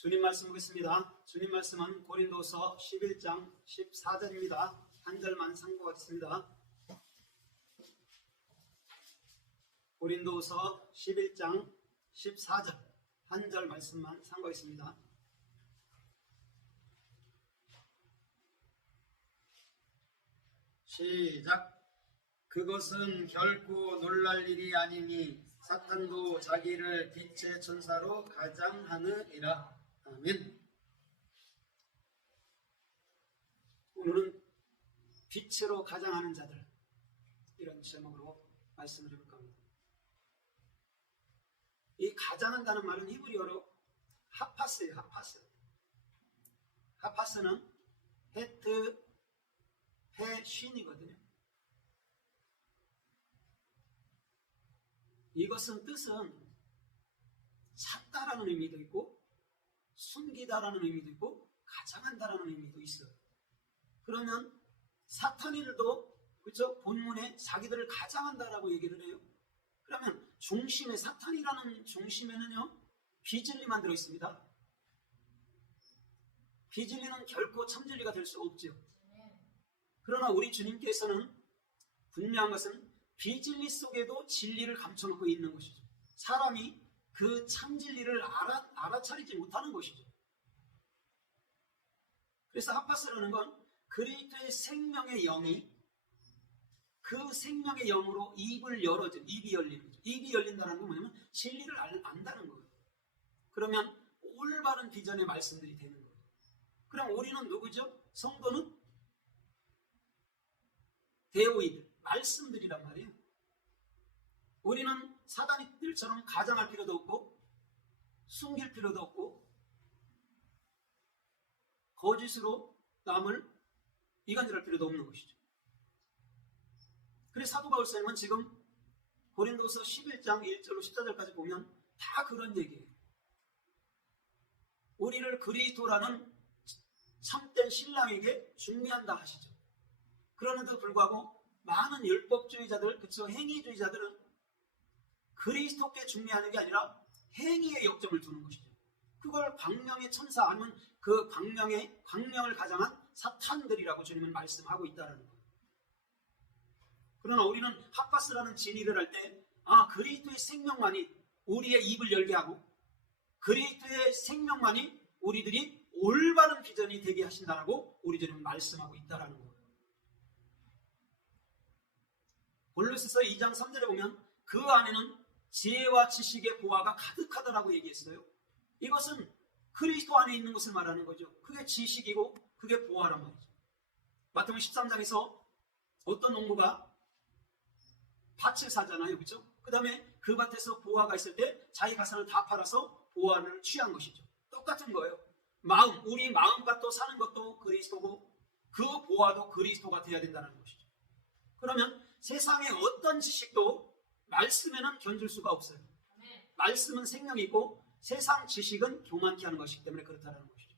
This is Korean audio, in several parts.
주님 말씀 보겠습니다. 주님 말씀은 고린도서 11장 14절입니다. 한 절만 상고하겠습니다. 고린도서 11장 14절 한 절 말씀만 상고하겠습니다. 시작. 그것은 결코 놀랄 일이 아니니 사탄도 자기를 빛의 천사로 가장하느니라. 아멘. 오늘은 빛으로 가장하는 자들, 이런 제목으로 말씀을 해볼까 합니다. 이 가장한다는 말은 히브리어로 하파스예요. 하파스는 헤트 페쉰이거든요. 이것은 뜻은 찾다라는 의미도 있고 숨기다라는 의미도 있고 가장한다라는 의미도 있어요. 그러면 사탄이들도 그렇죠? 본문에 자기들을 가장한다라고 얘기를 해요. 그러면 중심에 사탄이라는 중심에는요 비진리만 들어 있습니다. 비진리는 결코 참진리가 될 수 없죠. 그러나 우리 주님께서는 분명한 것은 비진리 속에도 진리를 감춰놓고 있는 것이죠. 사람이 그 참진리를 알아차리지 못하는 것이죠. 그래서 하파스라는 건 그리스도의 생명의 영이 그 생명의 영으로 입이 열리는 거죠. 입이 열린다는 건 뭐냐면 진리를 안다는 거예요. 그러면 올바른 비전의 말씀들이 되는 거예요. 그럼 우리는 누구죠? 성도는 대오이들, 말씀들이란 말이에요. 우리는 사단이들처럼 가장할 필요도 없고 숨길 필요도 없고 거짓으로 남을 이간질할 필요도 없는 것이죠. 그래서 사도 바울은 지금 고린도서 11장 1절로 14절까지 보면 다 그런 얘기예요. 우리를 그리스도라는 참된 신랑에게 중매한다 하시죠. 그러는데도 불구하고 많은 율법주의자들, 그쵸, 행위주의자들은 그리스도께 중매하는 게 아니라 행위에 역점을 두는 것이죠. 그걸 광명의 천사 아니면 그 광명을 가장한 사탄들이라고 주님은 말씀하고 있다는 거예요. 그러나 우리는 하파스라는 진리를 할 때 그리스도의 생명만이 우리의 입을 열게 하고 그리스도의 생명만이 우리들이 올바른 비전이 되게 하신다라고 우리 주님은 말씀하고 있다는 거예요. 골로새서 2장 3절에 보면 그 안에는 지혜와 지식의 보화가 가득하다라고 얘기했어요. 이것은 그리스도 안에 있는 것을 말하는 거죠. 그게 지식이고 그게 보화란 말이죠. 마태복음 13장에서 어떤 농부가 밭을 사잖아요. 그렇죠? 그 다음에 그 밭에서 보화가 있을 때 자기 가산을 다 팔아서 보화를 취한 것이죠. 똑같은 거예요. 우리 마음밭도 사는 것도 그리스도고 그 보화도 그리스도가 되어야 된다는 것이죠. 그러면 세상의 어떤 지식도 말씀에는 견줄 수가 없어요. 말씀은 생명이 있고 세상 지식은 교만케 하는 것이기 때문에 그렇다는 것이죠.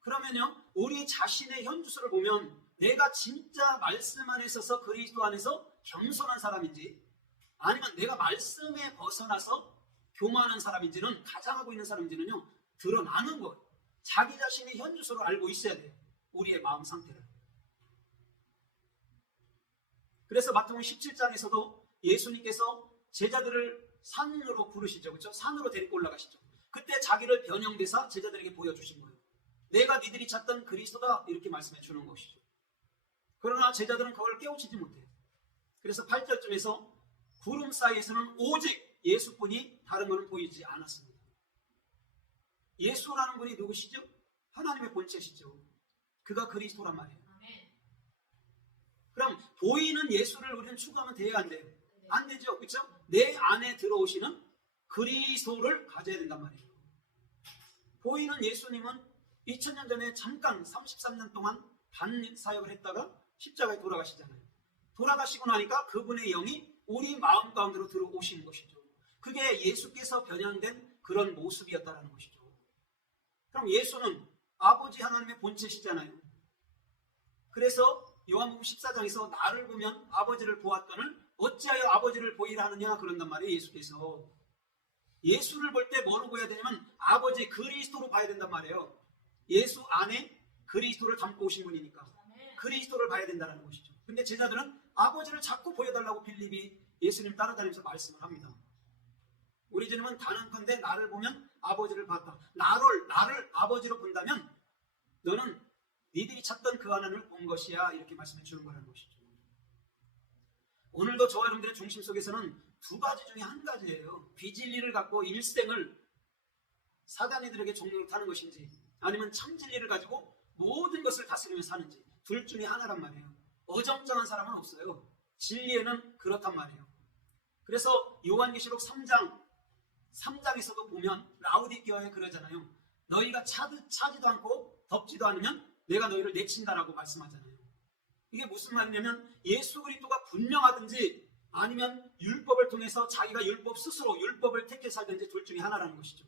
그러면요, 우리 자신의 현주소를 보면 내가 진짜 말씀 안에 있어서 그리스도 안에서 겸손한 사람인지 아니면 내가 말씀에 벗어나서 교만한 사람인지는 가장하고 있는 사람인지는요 드러나는 거예요. 자기 자신의 현주소를 알고 있어야 돼요. 우리의 마음 상태를. 그래서 마태복음 17장에서도 예수님께서 제자들을 산으로 부르시죠. 그렇죠? 산으로 데리고 올라가시죠. 그때 자기를 변형대사 제자들에게 보여주신 거예요. 내가 니들이 찾던 그리스도다 이렇게 말씀해 주는 것이죠. 그러나 제자들은 그걸 깨우치지 못해요. 그래서 8절쯤에서 구름 사이에서는 오직 예수뿐이 다른 것은 보이지 않았습니다. 예수라는 분이 누구시죠? 하나님의 본체시죠. 그가 그리스도란 말이에요. 그럼 보이는 예수를 우리는 추구하면 돼요, 안 돼요? 안 되죠. 그렇죠? 내 안에 들어오시는 그리스도를 가져야 된단 말이에요. 보이는 예수님은 2000년 전에 잠깐 33년 동안 반사역을 했다가 십자가에 돌아가시잖아요. 돌아가시고 나니까 그분의 영이 우리 마음 가운데로 들어오신 것이죠. 그게 예수께서 변형된 그런 모습이었다는 것이죠. 그럼 예수는 아버지 하나님의 본체시잖아요. 그래서 요한복음 14장에서 나를 보면 아버지를 보았거늘 어찌하여 아버지를 보이라 하느냐 그런단 말이에요. 예수께서. 예수를 볼 때 뭐로 보여야 되냐면 아버지 그리스도로 봐야 된단 말이에요. 예수 안에 그리스도를 담고 오신 분이니까 그리스도를 봐야 된다는 것이죠. 근데 제자들은 아버지를 자꾸 보여달라고 빌립이 예수님 따라다니면서 말씀을 합니다. 우리 주님은 단언컨대 나를 보면 아버지를 봤다. 나를 아버지로 본다면 너는 니들이 찾던 그 하나님을 본 것이야, 이렇게 말씀해 주는 거라는 것이죠. 오늘도 저와 여러분들의 중심 속에서는 두 가지 중에 한 가지예요. 비진리를 갖고 일생을 사단이들에게 종로를 타는 것인지, 아니면 참진리를 가지고 모든 것을 다스리며 사는지, 둘 중에 하나란 말이에요. 어정쩡한 사람은 없어요. 진리에는 그렇단 말이에요. 그래서 요한계시록 3장에서도 보면 라우디게아에 그러잖아요. 너희가 차지도 않고 덥지도 않으면 내가 너희를 내친다라고 말씀하잖아요. 이게 무슨 말이냐면 예수 그리스도가 분명하든지 아니면 율법을 통해서 자기가 율법 스스로 율법을 택해 살든지 둘 중에 하나라는 것이죠.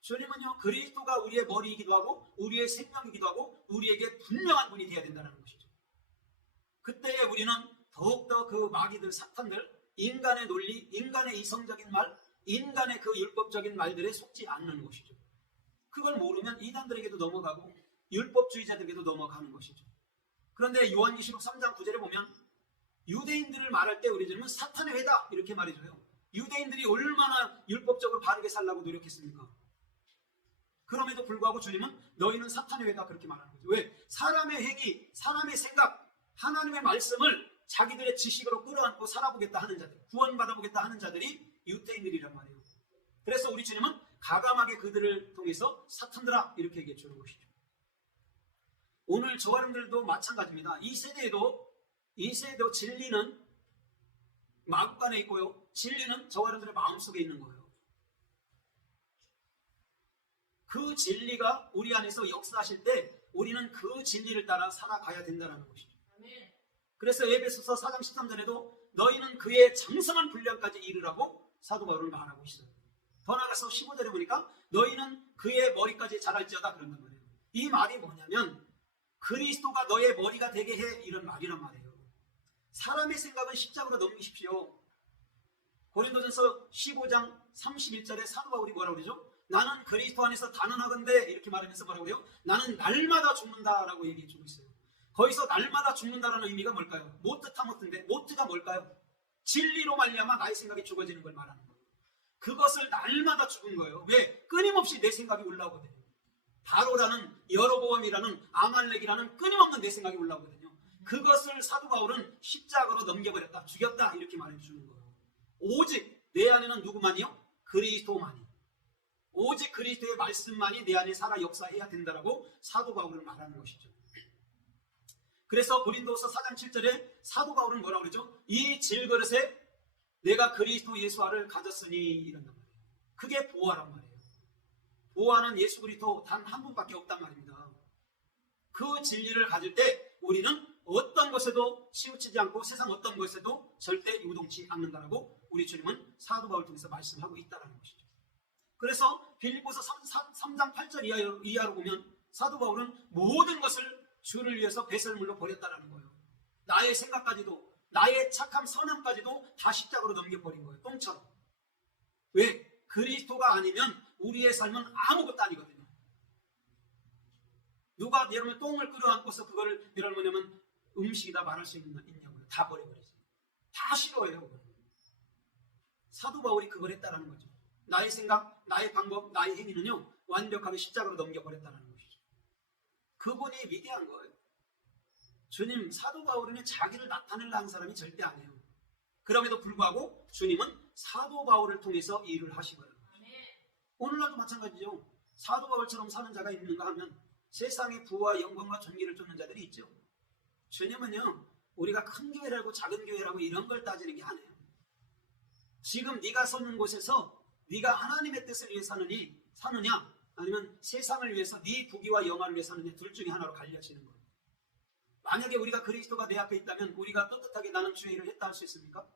주님은요, 그리스도가 우리의 머리이기도 하고 우리의 생명이기도 하고 우리에게 분명한 분이 되어야 된다는 것이죠. 그때에 우리는 더욱더 그 마귀들, 사탄들, 인간의 논리, 인간의 이성적인 말, 인간의 그 율법적인 말들에 속지 않는 것이죠. 그걸 모르면 이단들에게도 넘어가고 율법주의자들에게도 넘어가는 것이죠. 그런데 요한계시록 3장 9절에 보면 유대인들을 말할 때 우리 주님은 사탄의 회다 이렇게 말해줘요. 유대인들이 얼마나 율법적으로 바르게 살라고 노력했습니까? 그럼에도 불구하고 주님은 너희는 사탄의 회다 그렇게 말하는 거죠. 왜? 사람의 행위, 사람의 생각, 하나님의 말씀을 자기들의 지식으로 끌어안고 살아보겠다 하는 자들, 구원받아보겠다 하는 자들이 유대인들이란 말이에요. 그래서 우리 주님은 가감하게 그들을 통해서 사탄들아 이렇게 얘기해 주는 것이죠. 오늘 저와 여러분들도 마찬가지입니다. 이 세대에도 진리는 마음간에 있고요. 진리는 저와 여러분들의 마음속에 있는 거예요. 그 진리가 우리 안에서 역사하실 때 우리는 그 진리를 따라 살아가야 된다는 것이죠. 그래서 에베소서 4장 13절에도 너희는 그의 장성한 분량까지 이르라고 사도 바울은 말하고 있어요. 더 나아가서 15절에 보니까 너희는 그의 머리까지 자랄지어다 그런단 말이에요. 이 말이 뭐냐면 그리스도가 너의 머리가 되게 해 이런 말이란 말이에요. 사람의 생각은 십자가로 넘기십시오. 고린도전서 15장 31절에 사도 바울이 뭐라고 그러죠? 나는 그리스도 안에서 단언하건대 이렇게 말하면서 뭐라고 그래요? 나는 날마다 죽는다라고 얘기해 주고 있어요. 거기서 날마다 죽는다라는 의미가 뭘까요? 모트타 모트인데 모트가 뭘까요? 진리로 말미암아 나의 생각이 죽어지는 걸 말하는 거예요. 그것을 날마다 죽은 거예요. 왜? 끊임없이 내 생각이 올라오거든요. 바로라는 여로보암이라는 아말렉이라는 끊임없는 내 생각이 올라오거든요. 그것을 사도 바울은 십자가로 넘겨버렸다, 죽였다 이렇게 말해 주는 거예요. 오직 내 안에는 누구만이요? 그리스도만이. 오직 그리스도의 말씀만이 내 안에 살아 역사해야 된다라고 사도 바울은 말하는 것이죠. 그래서 고린도서 4장 7절에 사도 바울은 뭐라고 그러죠? 이 질그릇에 내가 그리스도 예수와를 가졌으니 이런단 말이에요. 그게 보화란 말이에요. 보화는 예수 그리스도 단 한 분밖에 없단 말입니다. 그 진리를 가질 때 우리는 어떤 것에도 치우치지 않고 세상 어떤 것에도 절대 유동치 않는다라고 우리 주님은 사도 바울을 통해서 말씀하고 있다는 것이죠. 그래서 빌립보서 3장 8절 이하로 보면 사도 바울은 모든 것을 주를 위해서 배설물로 버렸다는 거예요. 나의 생각까지도 나의 착함 선함까지도 다 십자가로 넘겨버린 거예요. 똥처럼. 왜? 그리스도가 아니면 우리의 삶은 아무것도 아니거든요. 누가 여러분 똥을 끌어안고서 그거를 여러분 음식이다 말할 수 있냐고요. 다 버려버리죠. 다 싫어해요. 사도 바울이 그걸 했다라는 거죠. 나의 생각, 나의 방법, 나의 행위는요 완벽하게 십자가로 넘겨버렸다는 것이죠. 그분이 위대한 거예요. 주님, 사도 바울은 자기를 나타내려 하는 사람이 절대 아니에요. 그럼에도 불구하고 주님은 사도 바울을 통해서 일을 하시고요. 오늘날도 마찬가지죠. 사도 바울처럼 사는 자가 있는가 하면 세상의 부와 영광과 존귀를 쫓는 자들이 있죠. 주님은요 우리가 큰 교회라고 작은 교회라고 이런 걸 따지는 게 아니에요. 지금 네가 서는 곳에서 네가 하나님의 뜻을 위해 사느냐 아니면 세상을 위해서 네 부귀와 영화를 위해 사느냐 둘 중에 하나로 갈려지는 거예요. 만약에 우리가 그리스도가 내 앞에 있다면 우리가 떳떳하게 나는 주의 일을 했다 할 수 있습니까?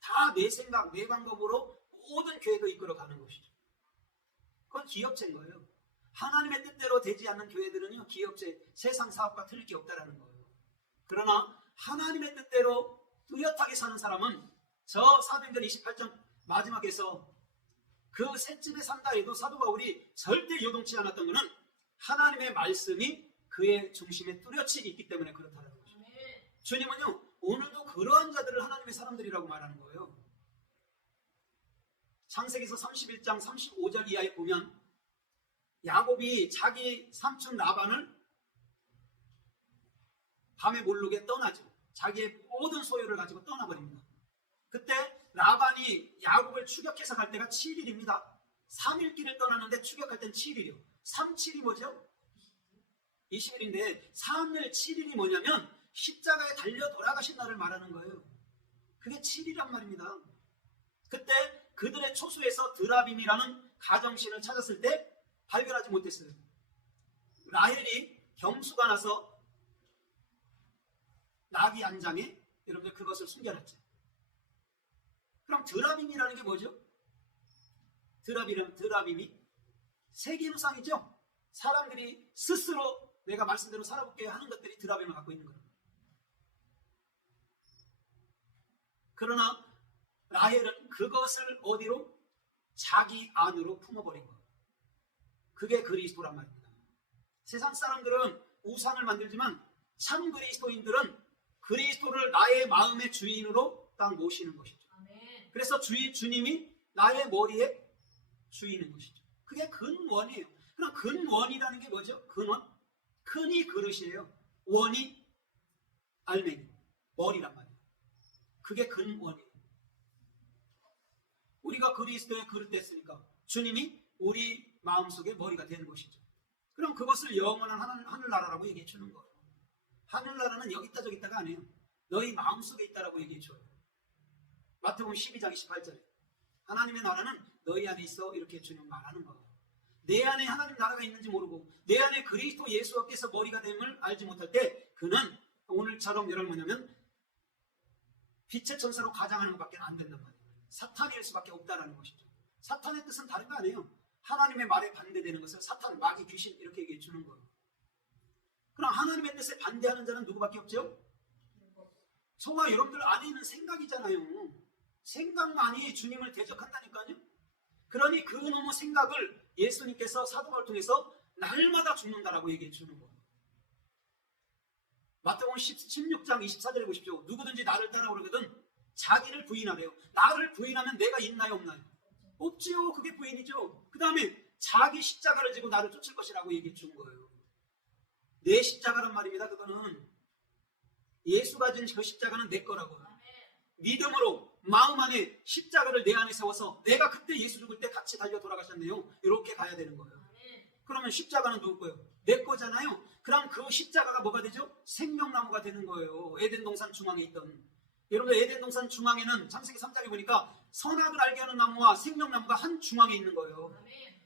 다 내 생각, 내 방법으로 모든 교회도 이끌어가는 것이죠. 그건 기업체인 거예요. 하나님의 뜻대로 되지 않는 교회들은요 기업체, 세상 사업과 틀릴 게 없다라는 거예요. 그러나 하나님의 뜻대로 뚜렷하게 사는 사람은 저 사도행전 28장 마지막에서 그 셋집에 산다 해도 사도 바울이 절대 요동치 않았던 것은 하나님의 말씀이 그의 중심에 뚜렷이 있기 때문에 그렇다는 거죠. 주님은요, 오늘도 그러한 자들을 하나님의 사람들이라고 말하는 거예요. 창세기서 31장 35절 이하에 보면 야곱이 자기 삼촌 라반을 밤에 몰르게 떠나죠. 자기의 모든 소유를 가지고 떠나버립니다. 그때 라반이 야곱을 추격해서 갈 때가 7일입니다. 3일 길을 떠나는데 추격할 땐 7일이요. 3, 7이 뭐죠? 20일인데 3일, 7일이 뭐냐면 십자가에 달려 돌아가신 날을 말하는 거예요. 그게 7일이란 말입니다. 그때 그들의 초소에서 드라빔이라는 가정신을 찾았을 때 발견하지 못했어요. 라헬이 경수가 나서 나귀 안장에 여러분들 그것을 숨겨놨죠. 그럼 드라빔이라는 게 뭐죠? 드라빔이 세계무상이죠. 사람들이 스스로 내가 말씀대로 살아볼게 하는 것들이 드라빔을 갖고 있는 거예요. 그러나 라헬은 그것을 어디로? 자기 안으로 품어버린 거예요. 그게 그리스도란 말입니다. 세상 사람들은 우상을 만들지만 참 그리스도인들은 그리스도를 나의 마음의 주인으로 딱 모시는 것이죠. 그래서 주님이 나의 머리에 주인인 것이죠. 그게 근원이에요. 그럼 근원이라는 게 뭐죠? 근원? 근이 그릇이에요. 원이 알맹이, 머리란 말이에요. 그게 근원이에요. 우리가 그리스도의 그릇 됐으니까 주님이 우리 마음속에 머리가 되는 것이죠. 그럼 그것을 영원한 하늘나라라고 얘기해 주는 거예요. 하늘나라는 여기 있다 저기 있다가 아니에요. 너희 마음속에 있다라고 얘기해 줘요. 마태복음 12장 28절에 하나님의 나라는 너희 안에 있어 이렇게 주님 말하는 거예요. 내 안에 하나님 나라가 있는지 모르고 내 안에 그리스도 예수께서 머리가 됨을 알지 못할 때 그는 오늘처럼 여러분 뭐냐면 빛의 천사로 가장하는 것밖에 안 된단 말이에요. 사탄일 수밖에 없다라는 것이죠. 사탄의 뜻은 다른 거 아니에요. 하나님의 말에 반대되는 것을 사탄, 마귀, 귀신 이렇게 얘기해 주는 거예요. 그럼 하나님의 뜻에 반대하는 자는 누구밖에 없죠? 저와 여러분들 안에 있는 생각이잖아요. 생각만이 주님을 대적한다니까요. 그러니 그 놈의 생각을 예수님께서 사도 바울을 통해서 날마다 죽는다라고 얘기해 주는 거예요. 마태복음 16장 24절에 보십시오. 누구든지 나를 따라오려거든 자기를 부인하래요. 나를 부인하면 내가 있나요 없나요? 없지요. 그게 부인이죠. 그 다음에 자기 십자가를 지고 나를 쫓을 것이라고 얘기해 준 거예요. 내 십자가란 말입니다. 그거는 예수가 진 그 십자가는 내 거라고요. 믿음으로 마음 안에 십자가를 내 안에 세워서 내가 그때 예수 죽을 때 같이 달려 돌아가셨네요. 이렇게 가야 되는 거예요. 그러면 십자가는 누구 거예요? 내 거잖아요. 그럼 그 십자가가 뭐가 되죠? 생명나무가 되는 거예요. 에덴 동산 중앙에 있던. 여러분 에덴 동산 중앙에는 창세기 3장에 보니까 선악을 알게 하는 나무와 생명나무가 한 중앙에 있는 거예요.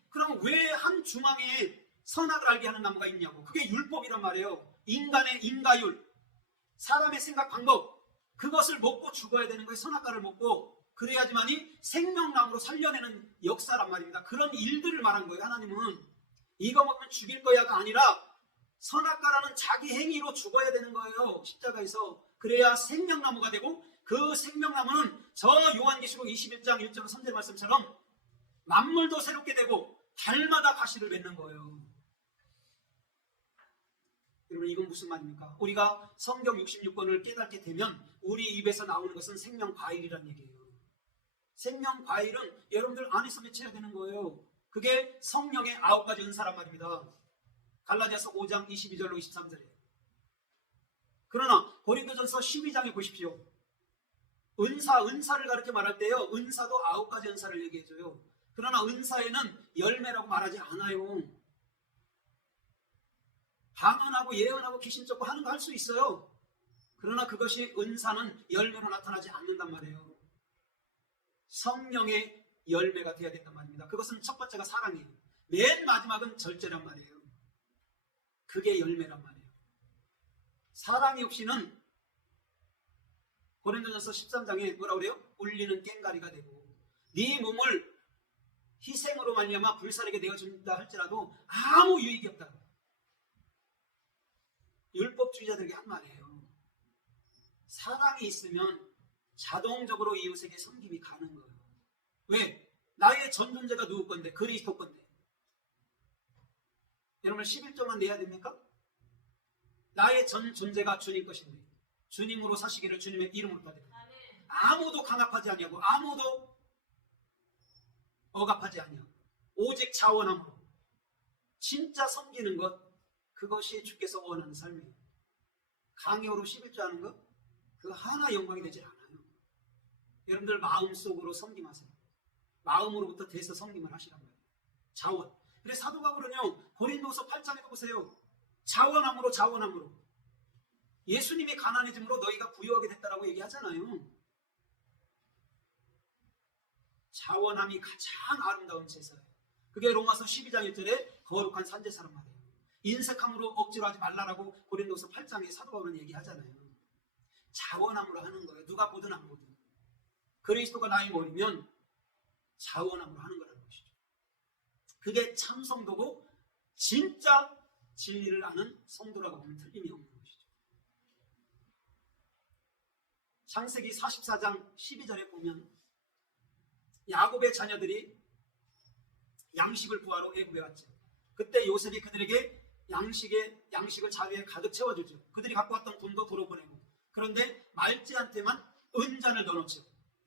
그럼 왜 한 중앙에 선악을 알게 하는 나무가 있냐고. 그게 율법이란 말이에요. 인간의 인가율, 사람의 생각 방법, 그것을 먹고 죽어야 되는 거예요. 선악과를 먹고. 그래야지만이 생명나무로 살려내는 역사란 말입니다. 그런 일들을 말한 거예요. 하나님은 이거 먹으면 죽일 거야가 아니라 선악과라는 자기 행위로 죽어야 되는 거예요. 십자가에서. 그래야 생명나무가 되고 그 생명나무는 저 요한계시록 21장 1절 3절 말씀처럼 만물도 새롭게 되고 달마다 가시를 맺는 거예요. 여러분 이건 무슨 말입니까? 우리가 성경 66권을 깨닫게 되면 우리 입에서 나오는 것은 생명과일이란 얘기예요. 생명과일은 여러분들 안에서 맺혀야 되는 거예요. 그게 성령의 9가지 은사란 말입니다. 갈라디아서 5장 22절로 23절에. 그러나 고린도전서 12장에 보십시오. 은사를 가르쳐 말할 때요. 은사도 9가지 은사를 얘기해줘요. 그러나 은사에는 열매라고 말하지 않아요. 방언하고 예언하고 귀신 쫓고 하는 거 할 수 있어요. 그러나 그것이 은사는 열매로 나타나지 않는단 말이에요. 성령의 열매가 되어야 된단 말입니다. 그것은 첫 번째가 사랑이에요. 맨 마지막은 절제란 말이에요. 그게 열매란 말이에요. 사랑이 없이는 고린도전서 13장에 뭐라고 그래요? 울리는 꽹가리가 되고 네 몸을 희생으로 말미암아 불사르게 내어준다 할지라도 아무 유익이 없다. 율법주의자들에게 한 말이에요. 사랑이 있으면 자동적으로 이웃에게 섬김이 가는 거예요. 왜? 나의 전 존재가 누구 건데? 그리스도 건데. 여러분 11조만 내야 됩니까? 나의 전 존재가 주님 것인데 주님으로 사시기를 주님의 이름으로 받으라. 아무도 강압하지 아니하고 아무도 억압하지 아니하고 오직 자원함으로 진짜 섬기는 것, 그것이 주께서 원하는 삶이에요. 강요로 11조 하는 것, 그 하나 영광이 되질 않아요. 여러분들 마음속으로 섬김하세요. 마음으로부터 대서 섬김을 하시란 말이에요. 자원. 그래서 사도 바울은요, 고린도서 8장에도 보세요. 자원함으로 예수님이 가난해짐으로 너희가 부유하게 됐다라고 얘기하잖아요. 자원함이 가장 아름다운 제사예요. 그게 로마서 12장 1절에 거룩한 산제사란 말이에요. 인색함으로 억지로 하지 말라라고 고린도서 8장에 사도 바울은 얘기하잖아요. 자원함으로 하는 거예요. 누가 보든 안 보든. 그리스도가 나의 머리면 자원함으로 하는 거라는 것이죠. 그게 참 성도고 진짜 진리를 아는 성도라고 하면 틀림이 없는 것이죠. 창세기 44장 12절에 보면 야곱의 자녀들이 양식을 구하러 애굽에 왔죠. 그때 요셉이 그들에게 양식을 자리에 가득 채워주죠. 그들이 갖고 왔던 돈도 도로 보내고, 그런데 말지한테만 은잔을 넣어놓죠.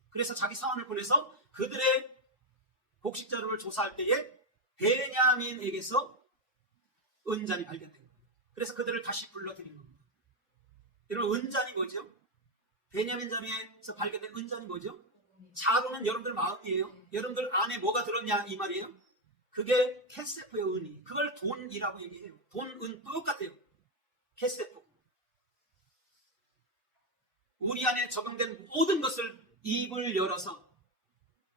그래서 자기 사원을 보내서 그들의 곡식 자료를 조사할 때에 베냐민에게서 은잔이 발견된 거예요. 그래서 그들을 다시 불러들인 겁니다. 여러분, 은잔이 뭐죠? 베냐민 자리에서 발견된 은잔이 뭐죠? 자로는 여러분들 마음이에요. 여러분들 안에 뭐가 들었냐 이 말이에요. 그게 캐세프의 은이, 그걸 돈이라고 얘기해요. 돈, 은 똑같아요. 캐세프. 우리 안에 적용된 모든 것을 입을 열어서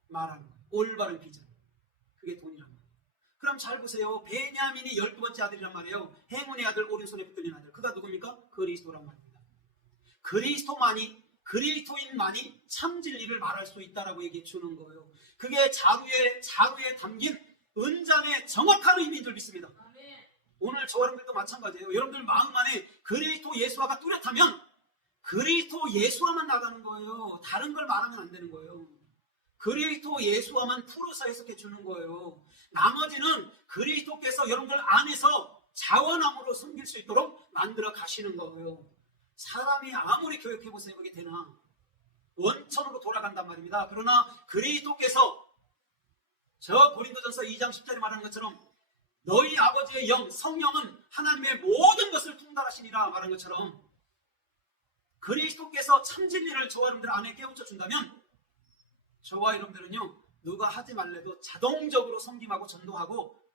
말하는 거예요. 올바른 비전. 그게 돈이란 말이에요. 그럼 잘 보세요. 베냐민이 12번째 아들이란 말이에요. 행운의 아들, 오른손에 붙들린 아들. 그가 누굽니까? 그리스도란 말입니다. 그리스도인만이 참 진리를 말할 수 있다라고 얘기해 주는 거예요. 그게 자루에 담긴 은잔의 정확한 의미인 줄 믿습니다. 오늘 저 여러분들도 마찬가지예요. 여러분들 마음 안에 그리스도 예수화가 뚜렷하면 그리스도 예수화만 나가는 거예요. 다른 걸 말하면 안 되는 거예요. 그리스도 예수화만 풀어서 해석해 주는 거예요. 나머지는 그리스도께서 여러분들 안에서 자원함으로 섬길 수 있도록 만들어 가시는 거예요. 사람이 아무리 교육해보세요. 그게 되나? 원천으로 돌아간단 말입니다. 그러나 그리스도께서 저 고린도전서 2장 10절에 말하는 것처럼 너희 아버지의 영, 성령은 하나님의 모든 것을 통달하시니라 말한 것처럼 그리스도께서 참 진리를 저와 여러분들 안에 깨우쳐 준다면 저와 여러분들은요, 누가 하지 말래도 자동적으로 섬김하고 전도하고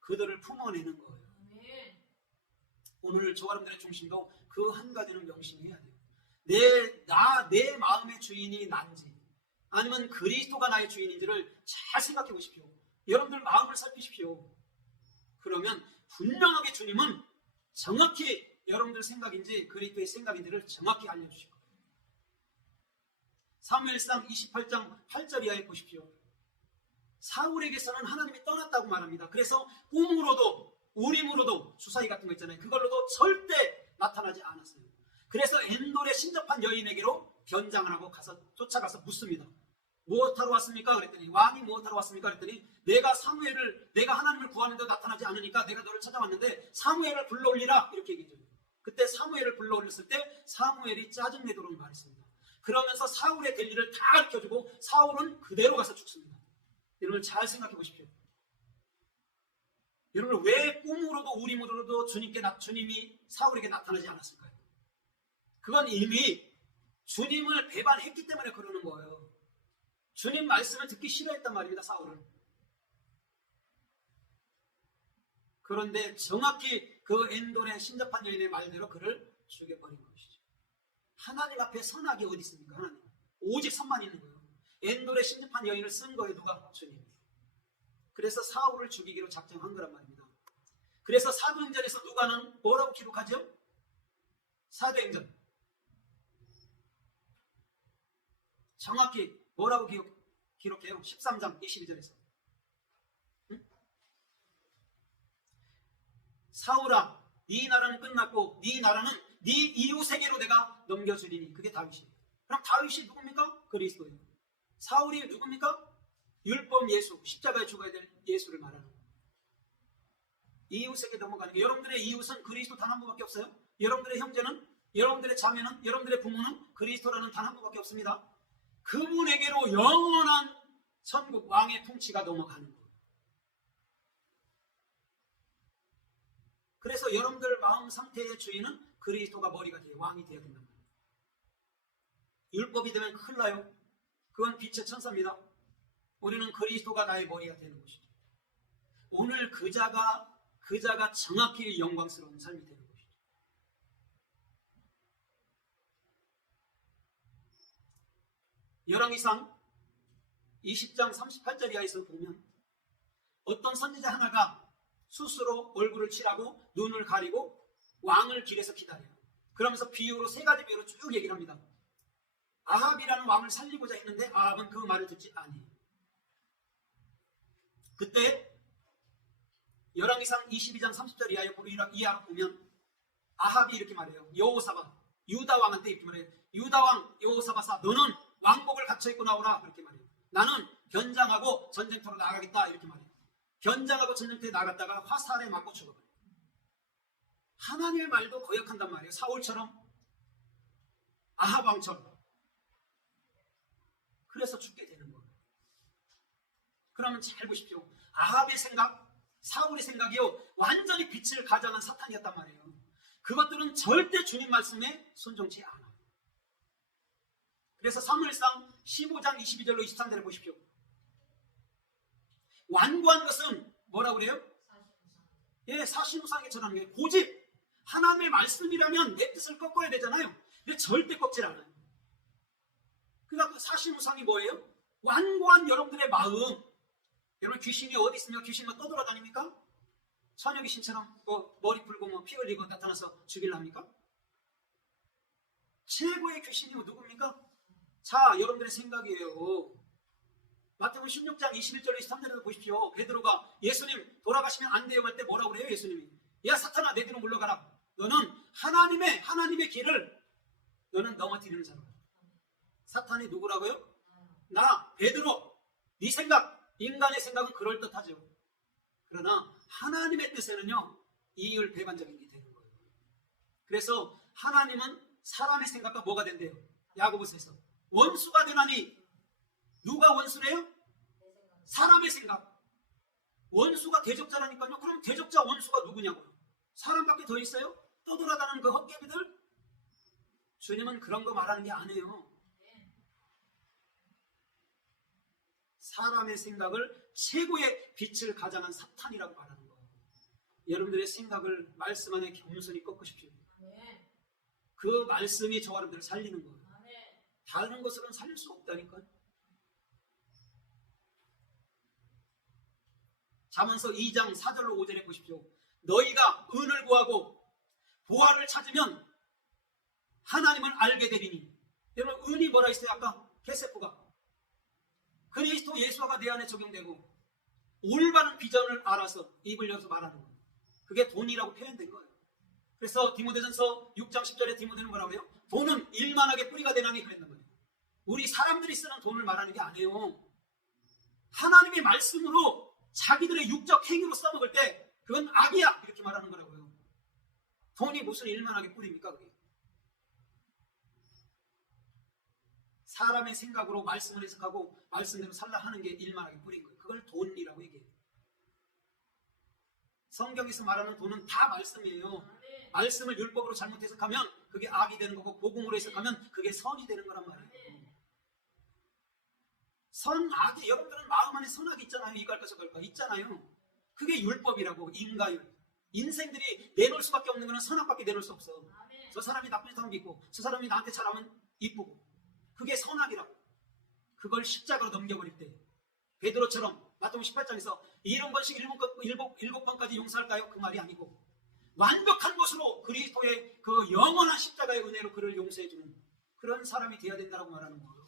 그들을 품어내는 거예요. 오늘 저와 여러분들의 중심도 그 한 가지는 명심해야 돼요. 내 마음의 주인이 난지 아니면 그리스도가 나의 주인인지를 잘 생각해 보십시오. 여러분들 마음을 살피십시오. 그러면 분명하게 주님은 정확히 여러분들 생각인지 그리스도의 생각인지를 정확히 알려주실 거예요. 사무엘상 28장 8절 이하에 보십시오. 사울에게서는 하나님이 떠났다고 말합니다. 그래서 꿈으로도 우림으로도 주사위 같은 거 있잖아요. 그걸로도 절대 나타나지 않았어요. 그래서 엔돌에 신접한 여인에게로 변장을 하고 쫓아가서 묻습니다. 무엇하러 왔습니까? 그랬더니 왕이 무엇하러 왔습니까? 그랬더니 내가 하나님을 구하는데 나타나지 않으니까 내가 너를 찾아왔는데 사무엘을 불러올리라 이렇게 얘기해줘요. 그때 사무엘을 불러올렸을 때 사무엘이 짜증내도록 말했습니다. 그러면서 사울의 될 일을 다 가르쳐주고 사울은 그대로 가서 죽습니다. 여러분 잘 생각해 보십시오. 여러분 왜 꿈으로도 우림으로도 주님이 사울에게 나타나지 않았을까요? 그건 이미 주님을 배반했기 때문에 그러는 거예요. 주님 말씀을 듣기 싫어했단 말입니다. 사울은. 그런데 정확히 그 엔돌의 신접한 여인의 말대로 그를 죽여버린 것이죠. 하나님 앞에 선악이 어디 있습니까? 하나님 오직 선만 있는 거예요. 엔돌의 신접한 여인을 쓴 거예요. 누가? 주님. 그래서 사울을 죽이기로 작정한 거란 말입니다. 그래서 사도행전에서 누가는 뭐라고 기록하죠? 사도행전 정확히 뭐라고 기록해요? 13장 22절에서 사울아 네 나라는 끝났고 네 나라는 네 이웃에게로 내가 넘겨주리니. 그게 다윗이에요. 그럼 다윗이 누굽니까? 그리스도예요. 사울이 누굽니까? 율법 예수, 십자가에 죽어야 될 예수를 말하는 거예요. 이웃에게 넘어가는 게, 여러분들의 이웃은 그리스도 단 한 분밖에 없어요. 여러분들의 형제는, 여러분들의 자매는, 여러분들의 부모는 그리스도라는 단 한 분밖에 없습니다. 그분에게로 영원한 천국 왕의 통치가 넘어가는 거예요. 그래서 여러분들 마음 상태의 주인은 그리스도가 머리가 돼요. 왕이 되어야 된단 말이에요. 율법이 되면 큰일 나요. 그건 빛의 천사입니다. 우리는 그리스도가 나의 머리가 되는 것이죠. 오늘 그 자가 정확히 영광스러운 삶이 되는 것이죠. 열왕기상 20장 38절 이하에서 보면 어떤 선지자 하나가 스스로 얼굴을 칠하고 눈을 가리고 왕을 길에서 기다려요. 그러면서 비유로 세 가지 비유로 쭉 얘기를 합니다. 아합이라는 왕을 살리고자 했는데 아합은 그 말을 듣지 아니해요. 그때 열왕기상 22장 30절 이하로 보면 아합이 이렇게 말해요. 여호사밧, 유다 왕한테 이렇게 말해요. 유다 왕 여호사밧아, 너는 왕복을 갖춰 입고 나오라. 그렇게 말해요. 나는 변장하고 전쟁터로 나가겠다. 이렇게 말해요. 변장하고 전쟁터에 나갔다가 화살에 맞고 죽어버려요. 하나님의 말도 거역한단 말이에요. 사울처럼, 아합 왕처럼. 그래서 죽게 되는 거예요. 그러면 잘 보십시오. 아합의 생각, 사울의 생각이요, 완전히 빛을 가장한 사탄이었단 말이에요. 그것들은 절대 주님 말씀에 순종치 않아요. 그래서 사무엘상 15장 22절로 23절을 보십시오. 완고한 것은 뭐라고 그래요? 예, 사신우상에 전하는 게 고집. 하나님의 말씀이라면 내 뜻을 꺾어야 되잖아요. 근데 절대 꺾질 않아요. 그러니까 사신우상이 뭐예요? 완고한 여러분들의 마음. 여러분 귀신이 어디 있으며 귀신만 떠돌아다닙니까? 처녀 귀신처럼 머리 풀고 피 흘리고 나타나서 죽일랍니까? 최고의 귀신이 누굽니까? 자, 여러분들의 생각이에요. 마태복음 16장 21절로 23절에서 보십시오. 베드로가 예수님 돌아가시면 안 돼요 할 때 뭐라고 그래요? 예수님이 야 사탄아 내 뒤로 물러가라. 너는 하나님의 길을 너는 넘어뜨리는 자로. 사탄이 누구라고요? 나 베드로. 네 생각, 인간의 생각은 그럴듯하죠. 그러나 하나님의 뜻에는요 이율배반적인 게 되는 거예요. 그래서 하나님은 사람의 생각과 뭐가 된대요? 야고보서에서 원수가 되나니. 누가 원수래요? 사람의 생각. 원수가 대적자라니까요. 그럼 대적자 원수가 누구냐고요? 사람밖에 더 있어요? 떠돌아다니는 그 헛개비들? 주님은 그런 거 말하는 게 아니에요. 사람의 생각을 최고의 빛을 가장한 사탄이라고 말하는 거예요. 여러분들의 생각을 말씀 안에 겸손히 꺾으십시오. 그 말씀이 저와 여러분들을 살리는 거예요. 다른 것으로는 살릴 수 없다니까요. 잠언서 2장 4절로 5절에 보십시오. 너희가 은을 구하고 보화를 찾으면 하나님을 알게 되리니. 여러분 은이 뭐라 했어요? 아까 게세포가 그리스도 예수가 내 안에 적용되고 올바른 비전을 알아서 입을 열어서 말하는 거예요. 그게 돈이라고 표현된 거예요. 그래서 디모데전서 6장 10절에 디모데는 뭐라고 해요? 돈은 일만하게 뿌리가 되나니 그랬단 말이에요. 우리 사람들이 쓰는 돈을 말하는 게 아니에요. 하나님의 말씀으로 자기들의 육적 행위로 써먹을 때 그건 악이야 이렇게 말하는 거라고요. 돈이 무슨 일만하게 뿌립니까? 그게 사람의 생각으로 말씀을 해석하고 말씀대로 살라 하는 게 일만하게 뿌린 거예요. 그걸 돈이라고 얘기해요. 성경에서 말하는 돈은 다 말씀이에요. 말씀을 율법으로 잘못 해석하면 그게 악이 되는 거고 복음으로 해석하면 그게 선이 되는 거란 말이에요. 선악이, 여러분들은 마음 안에 선악이 있잖아요. 이거 할까 저거 할까 있잖아요. 그게 율법이라고. 인가율. 인생들이 내놓을 수밖에 없는 거는 선악밖에 내놓을 수 없어. 저 사람이 나쁜 사람 믿고 저 사람이 나한테 잘하면 이쁘고 그게 선악이라고. 그걸 십자가로 넘겨버릴 때 베드로처럼 마태복음 18장에서 70번씩 7번까지 용서할까요? 그 말이 아니고 완벽한 것으로 그리스도의 그 영원한 십자가의 은혜로 그를 용서해주는 그런 사람이 되어야 된다고 말하는 거예요.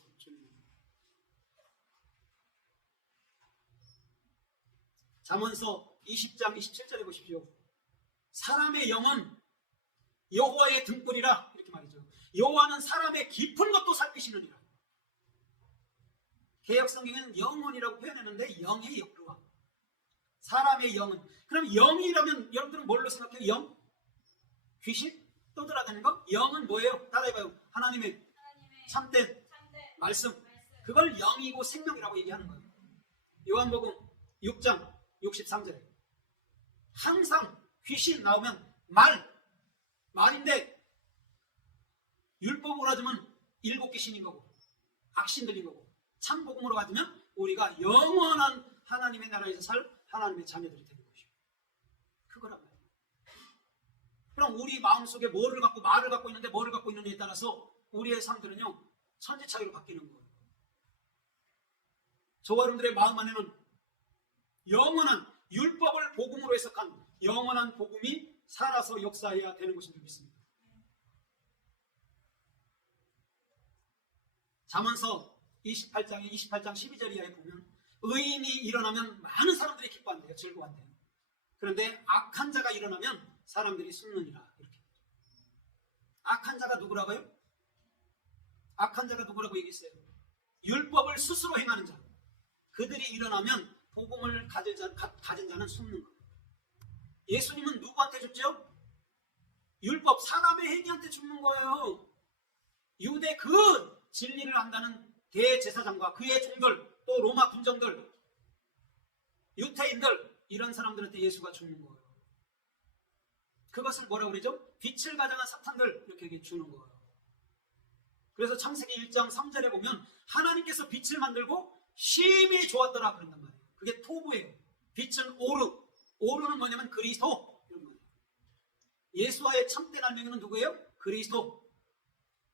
잠언서 20장 27절에 보십시오. 사람의 영은 여호와의 등불이라 이렇게 말이죠. 여호와는 사람의 깊은 것도 살피시느니라. 개역성경에는 영혼이라고 표현했는데 영의 역루와 사람의 영은, 그럼 영이라면 여러분들은 뭘로 생각해요? 영? 귀신? 떠돌아다니는 거? 영은 뭐예요? 따라해봐요. 하나님의 참된 말씀. 그걸 영이고 생명이라고 얘기하는 거예요. 요한복음 6장 63절에 항상 귀신 나오면 말인데 율법으로 하자면 일곱 귀신인 거고 악신들인 거고, 참복음으로 가지면 우리가 영원한 하나님의 나라에서 살 하나님의 자녀들이 되는 것이고, 그거란 말이에요. 그럼 우리 마음속에 뭐를 갖고 말을 갖고 있는데 뭐를 갖고 있느냐에 따라서 우리의 삶들은요 천지차이로 바뀌는 거예요. 저와 여러분들의 마음 안에는 영원한 율법을 복음으로 해석한 영원한 복음이 살아서 역사해야 되는 것인 줄 믿습니다. 잠언서 28장 12절 이하에 보면 의인이 일어나면 많은 사람들이 기뻐한대요. 즐거워한대요. 그런데 악한 자가 일어나면 사람들이 숨느니라. 이렇게. 악한 자가 누구라고요? 악한 자가 누구라고 얘기했어요? 율법을 스스로 행하는 자. 그들이 일어나면 복음을 가진 자는 숨는 거예요. 예수님은 누구한테 줬죠? 율법 사람의 행위한테 죽는 거예요. 유대 그 진리를 안다는 대제사장과 그의 종들, 또 로마 군정들, 유태인들, 이런 사람들한테 예수가 죽는 거예요. 그것을 뭐라고 그러죠? 빛을 가장한 사탄들, 이렇게 주는 거예요. 그래서 창세기 1장 3절에 보면 하나님께서 빛을 만들고 심히 좋았더라 그런단 말이에요. 그게 토부예요. 빛은 오르는 뭐냐면 그리스도, 이런 거예요. 예수와의 참된 알맹이는 누구예요? 그리스도.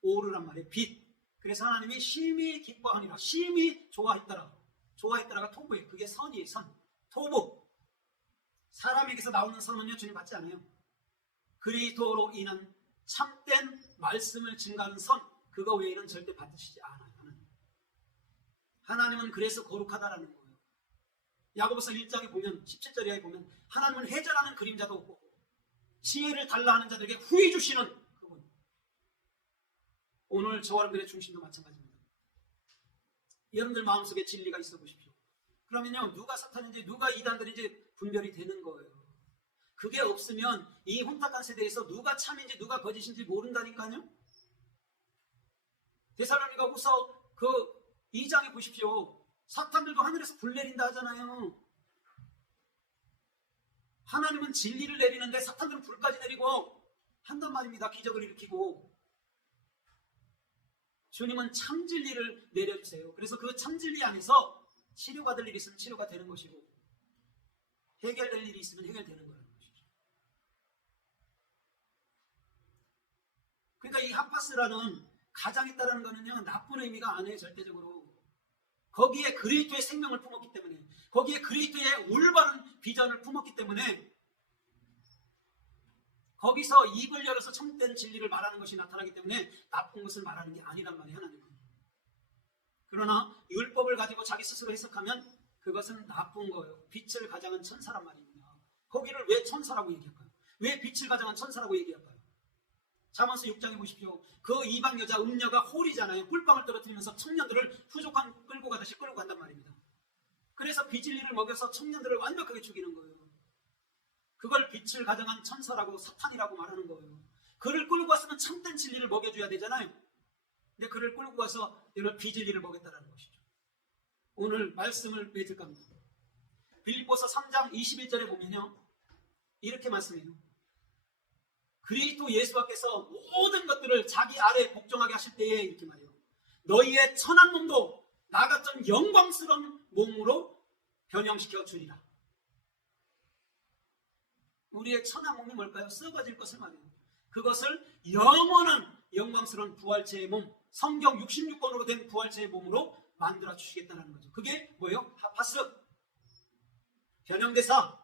오르란 말이에요. 빛. 그래서 하나님이 심히 기뻐하니라, 심히 좋아했더라. 좋아했더라가 토부예요. 그게 선이에요. 선. 토부. 사람에게서 나오는 선은요 주님 받지 않아요. 그리스도로 인한 참된 말씀을 증가하는 선, 그거 외에는 절대 받으시지 않아요. 하나님은 그래서 거룩하다라는 거예요. 야고보서 1장에 보면 17절에 보면 하나님은 해절하는 그림자도 없고 지혜를 달라 하는 자들에게 후히 주시는 그분. 오늘 저와 여러분들의 중심도 마찬가지입니다. 여러분들 마음속에 진리가 있어 보십시오. 그러면요 누가 사탄인지 누가 이단들인지 분별이 되는 거예요. 그게 없으면 이 혼탁한 세대에서 누가 참인지 누가 거짓인지 모른다니까요. 데살로니가 후서 그 2장에 보십시오. 사탄들도 하늘에서 불 내린다 하잖아요. 하나님은 진리를 내리는데 사탄들은 불까지 내리고 한단 말입니다. 기적을 일으키고. 주님은 참 진리를 내려주세요. 그래서 그 참 진리 안에서 치료가 될 일이 있으면 치료가 되는 것이고 해결될 일이 있으면 해결되는 거라는 것이죠. 그러니까 이 하파스라는 가장 있다는 거는요 나쁜 의미가 아니에요. 절대적으로. 거기에 그리스도의 생명을 품었기 때문에, 거기에 그리스도의 올바른 비전을 품었기 때문에 거기서 입을 열어서 참된 진리를 말하는 것이 나타나기 때문에 나쁜 것을 말하는 게 아니란 말이에요. 하나님은. 그러나 율법을 가지고 자기 스스로 해석하면 그것은 나쁜 거예요. 빛을 가장한 천사란 말입니다. 거기를 왜 천사라고 얘기할까요? 왜 빛을 가장한 천사라고 얘기할까요? 잠언서 6장에 보십시오. 그 이방 여자 음녀가 홀이잖아요. 꿀빵을 떨어뜨리면서 청년들을 부족한 끌고 가듯이 끌고 간단 말입니다. 그래서 비진리를 먹여서 청년들을 완벽하게 죽이는 거예요. 그걸 빛을 가장한 천사라고 사탄이라고 말하는 거예요. 그를 끌고 왔으면 참된 진리를 먹여줘야 되잖아요. 근데 그를 끌고 와서 이걸 비진리를 먹였다는 것이죠. 오늘 말씀을 맺을까 합니다. 빌립보서 3장 21절에 보면요 이렇게 말씀해요. 그리스도 예수께서 모든 것들을 자기 아래에 복종하게 하실 때에 이렇게 말해요. 너희의 천한 몸도 나 같은 영광스러운 몸으로 변형시켜 주리라. 우리의 천한 몸이 뭘까요? 썩어질 것을 말해요. 그것을 영원한 영광스러운 부활체의 몸, 성경 66권으로 된 부활체의 몸으로 만들어 주시겠다는 거죠. 그게 뭐예요? 하파스. 변형대사.